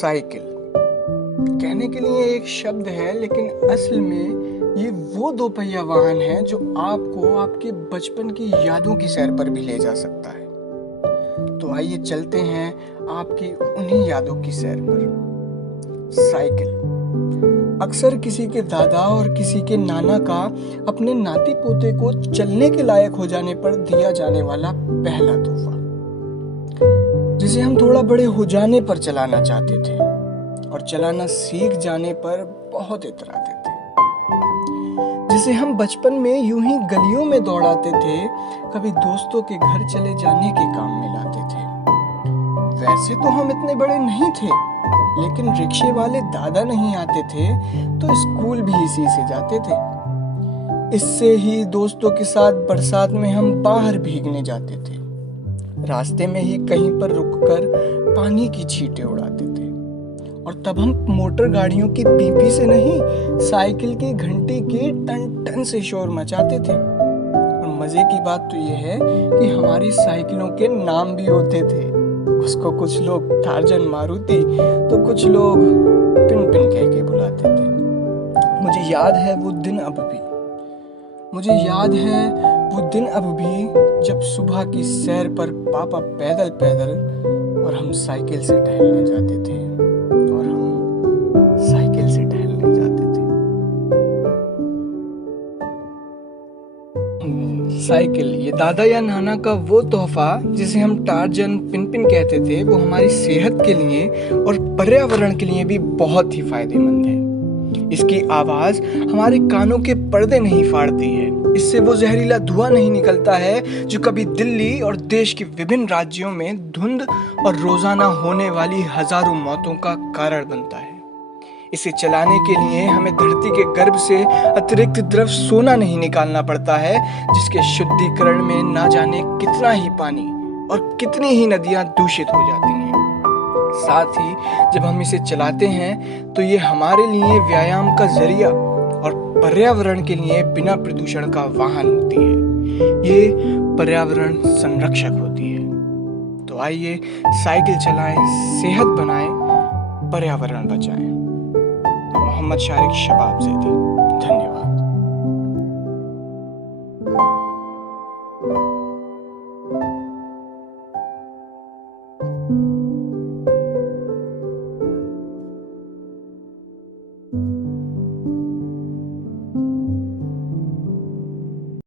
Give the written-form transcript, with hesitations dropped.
Cycle कहने के लिए एक शब्द है, लेकिन असल में ये वो दो पहिया वाहन है जो आपको आपके बचपन की यादों की सैर पर भी ले जा सकता है। तो आइए चलते हैं आपकी उन्हीं यादों की सैर पर। साइकिल अक्सर किसी के दादा और किसी के नाना का अपने नाती पोते को चलने के लायक हो जाने पर दिया जाने वाला पहला तोहफा, जिसे हम थोड़ा बड़े हो जाने पर चलाना चाहते थे और चलाना सीख जाने पर बहुत इतराते थे, जिसे हम बचपन में यूं ही गलियों में दौड़ाते थे, कभी दोस्तों के घर चले जाने के काम में लाते थे। वैसे तो हम इतने बड़े नहीं थे, लेकिन रिक्शे वाले दादा नहीं आते थे तो स्कूल भी इसी से जाते थे। इससे ही दोस्तों के साथ बरसात में हम बाहर भीगने जाते थे। रास्ते में ही कहीं पर रुककर पानी की छींटें उड़ाते थे, और तब हम मोटर गाड़ियों की पीपी से नहीं, साइकिल की घंटी के टन टन से शोर मचाते थे। और मजे की बात तो यह है कि हमारी साइकिलों के नाम भी होते थे। उसको कुछ लोग टार्जन मारुति तो कुछ लोग पिन पिन कह के बुलाते थे। मुझे याद है वो दिन अब भी जब सुबह की सैर पर पापा पैदल पैदल और हम साइकिल से टहलने जाते थे। साइकिल, ये दादा या नाना का वो तोहफा जिसे हम टार्जन पिन कहते थे, वो हमारी सेहत के लिए और पर्यावरण के लिए भी बहुत ही फायदेमंद है। इसकी आवाज हमारे कानों के पर्दे नहीं फाड़ती है, इससे वो जहरीला धुआं नहीं निकलता है जो कभी दिल्ली और देश के विभिन्न राज्यों में धुंध और रोजाना होने वाली हजारों मौतों का कारण बनता है। इसे चलाने के लिए हमें धरती के गर्भ से अतिरिक्त द्रव सोना नहीं निकालना पड़ता है, जिसके शुद्धिकरण में ना जाने कितना ही पानी और कितनी ही नदियां दूषित हो जाती हैं। साथ ही जब हम इसे चलाते हैं तो ये हमारे लिए व्यायाम का जरिया और पर्यावरण के लिए बिना प्रदूषण का वाहन होती है। ये पर्यावरण संरक्षक होती है। तो आइए साइकिल चलाएं, सेहत बनाएं, पर्यावरण बचाएं। मोहम्मद शारिक शबाब ज़ैदी। धन्यवाद।